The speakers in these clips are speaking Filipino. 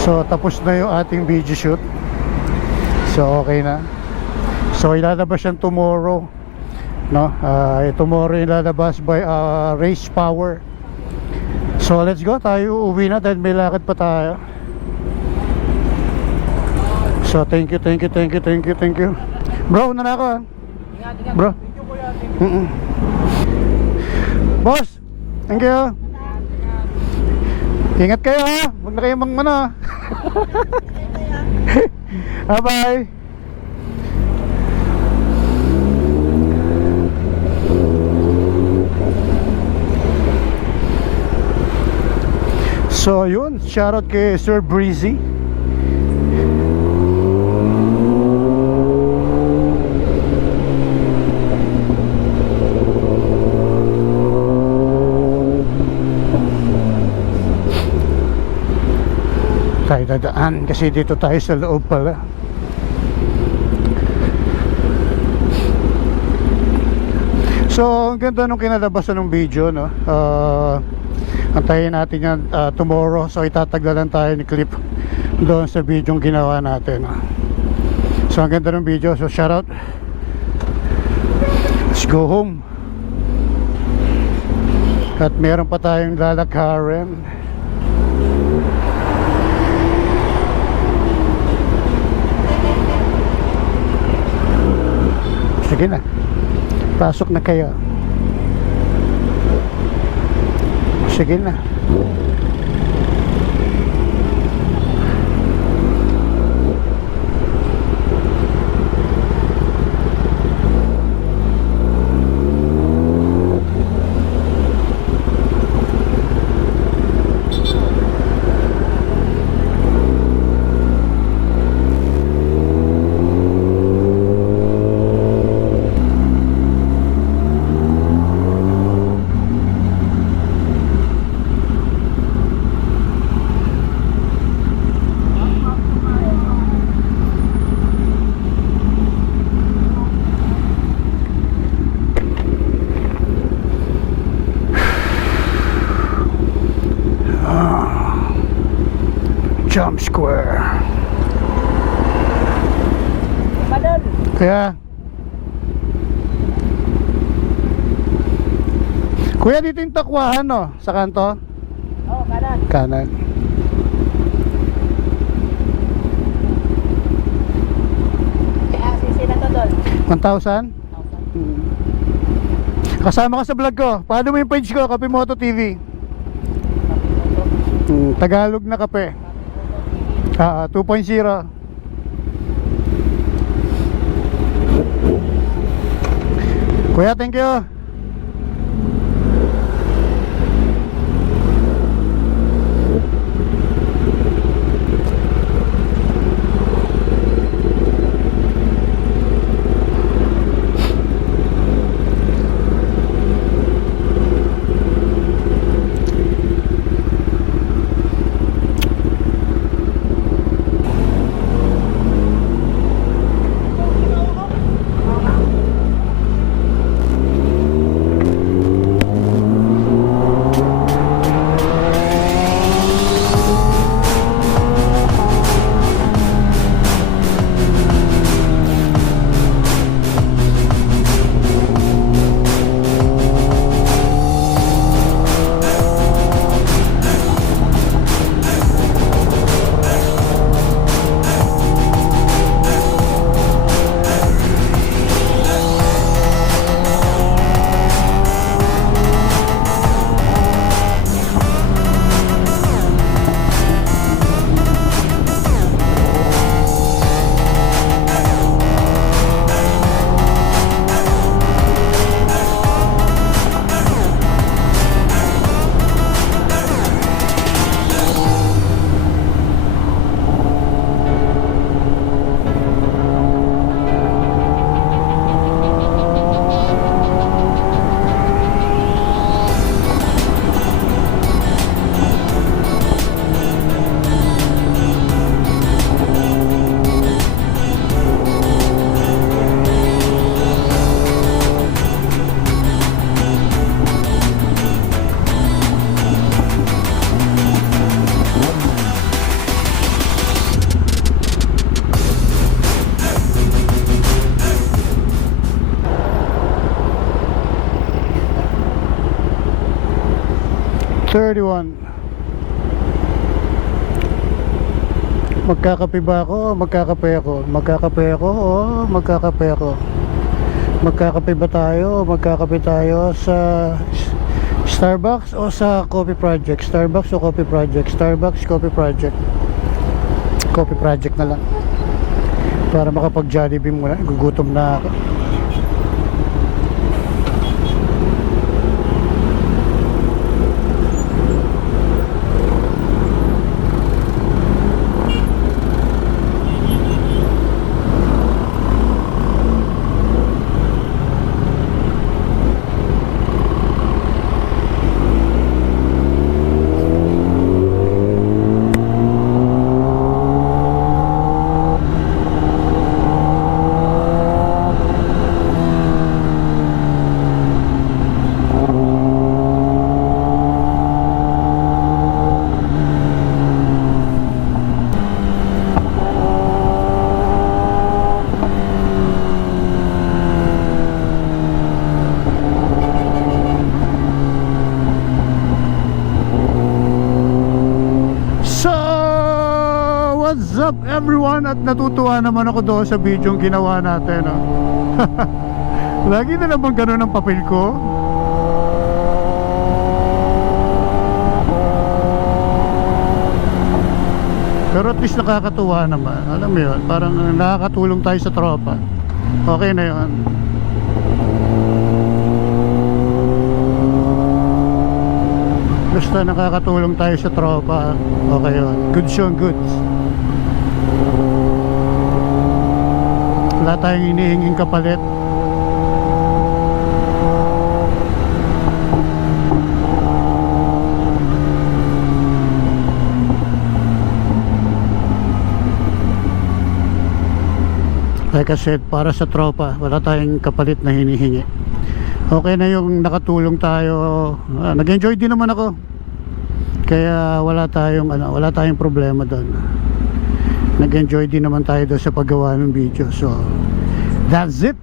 So tapos na yung ating video shoot. So okay na. So ilalabas yan tomorrow, no? Tomorrow ilalabas by Race Power. So let's go, tayo uuwi na dahil may lakad pa tayo. So thank you. Bro, una na ako ha. Bro. Boss, thank you. Ingat kayo ha. Huwag na kayo mangmano. Bye bye. So yun, shoutout kay Sir Breezy. Tayo dadaan kasi dito tayo sa loob pala. So ang ganda nung kinalabasan ng video, no? Antayin natin yan tomorrow. So itataglalan tayo ni clip doon sa video yung ginawa natin, no? So ang ganda ng video. So shout out. Let's go home. At meron pa tayong lalakarin. Sige na, pasok na kayo. Sige na. Jump Square. Kaya Kuya, dito yung takwahan, no? Sa kanto? Oo, kanan. Kanan. Sisi na to doon. 1,000? Kasama ka sa vlog ko. Paano mo yung page ko? Kape Moto TV. Tagalog na kape. 2.0. Kuya, thank you. 7:31. Magkakape ba ako? Magkakape ako. Magkakape ako o magkakape ako. Magkakape ba tayo? Magkakape tayo sa Starbucks o sa Coffee Project? Starbucks o Coffee Project? Starbucks, Coffee Project. Coffee Project na lang. Para makapag-Jollibee muna. Gugutom na ako. What's up everyone? At natutuwa naman ako doon sa video yung ginawa natin, no? Lagi na naman ganun ang papel ko. Pero at least nakakatuwa naman. Alam mo yun, parang nakakatulong tayo sa tropa. Okay na yun. Basta nakakatulong tayo sa tropa. Okay yun. Goods yun, goods. Wala tayong hinihinging kapalit. Like I said, para sa tropa, wala tayong kapalit na hinihingi. Okay na yung nakatulong tayo. Nag-enjoy din naman ako. Kaya wala tayong problema doon. Nag-enjoy din naman tayo doon sa paggawa ng video. So, that's it.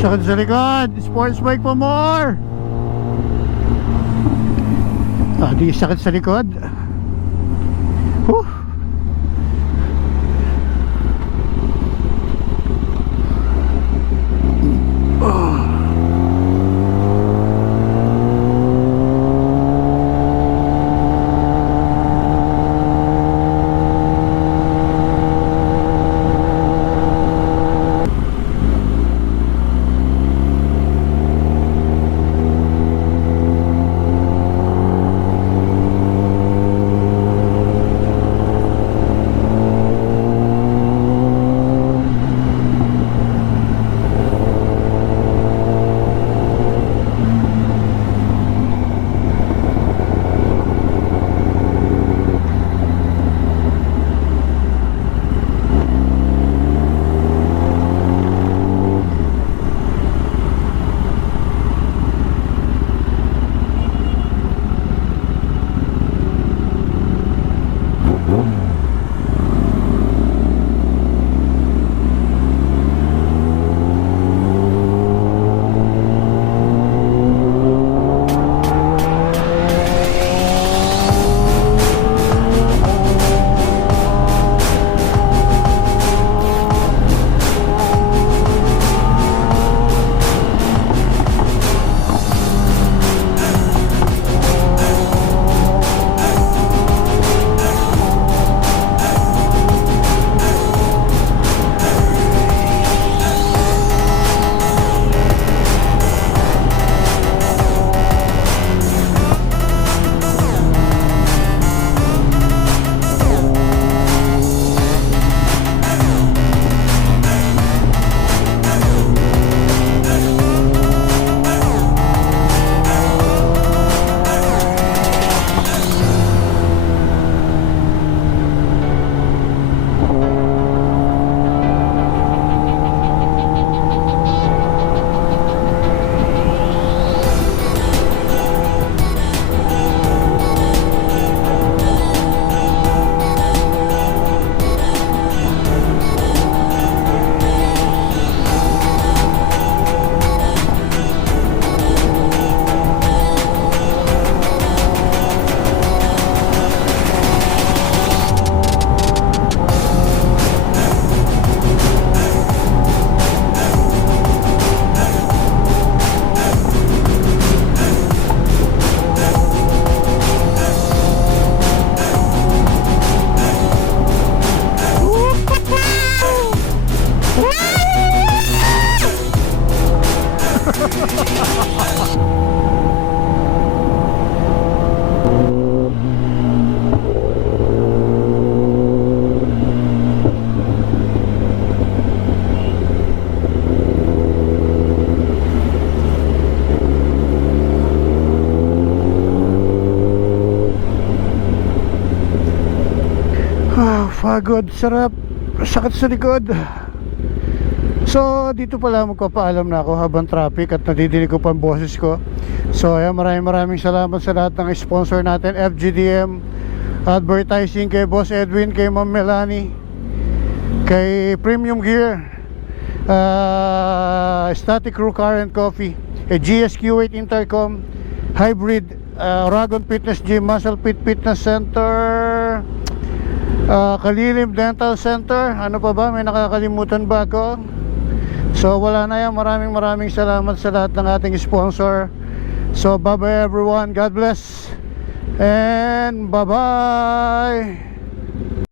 Sakit sa likod. Sports bike for more. Di sakit sa likod. Pagod, sarap, sakit sa likod. So dito pala magpapaalam na ako habang traffic at nadidinig ko pa ang boses ko. So ayan, maraming salamat sa lahat ng sponsor natin, FGDM Advertising, kay Boss Edwin, kay Ma'am Melanie, kay Premium Gear, Static Crew Car and Coffee, GSQ8 Intercom, Hybrid, Oragon Fitness Gym, Muscle Fit Fitness Center, Kalilim Dental Center. Ano pa ba? May nakakalimutan ba ako? So wala na yan. Maraming salamat sa lahat ng ating sponsor. So bye bye everyone. God bless and bye bye.